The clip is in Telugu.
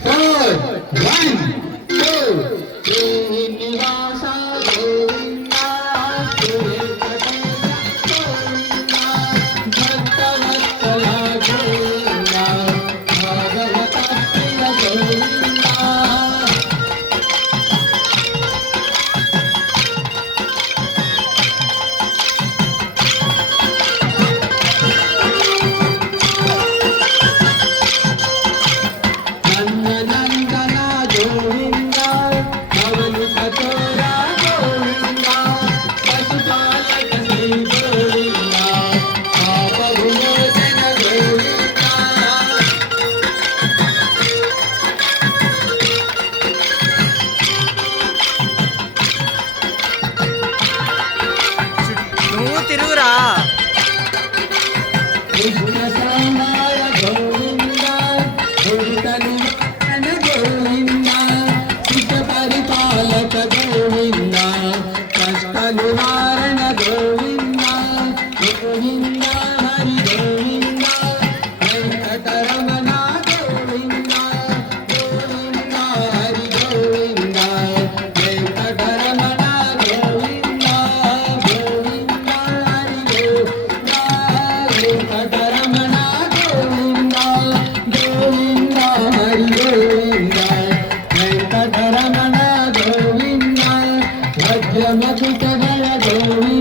4 1 2 శ్రీనివాస గోవింద శ్రీకటేశ గోవింద భక్తవత్సల గోవింద భాగవత ప్రియ గోవింద నువ్వు తిరుగురా పరిపాలక గోవింద కష్ట నివారణ గోవింద గోవింద హరి గోవింద వెంకటరమణ గోవింద గోవింద హరి గోవింద వెంకటరమణ గోవింద గోవింద హరి గోవింద వెంకటరమణ గోవింద గోవింద హరి గోవింద వెంకటరమణ గోవింద భద్రమకుటగల గోవింద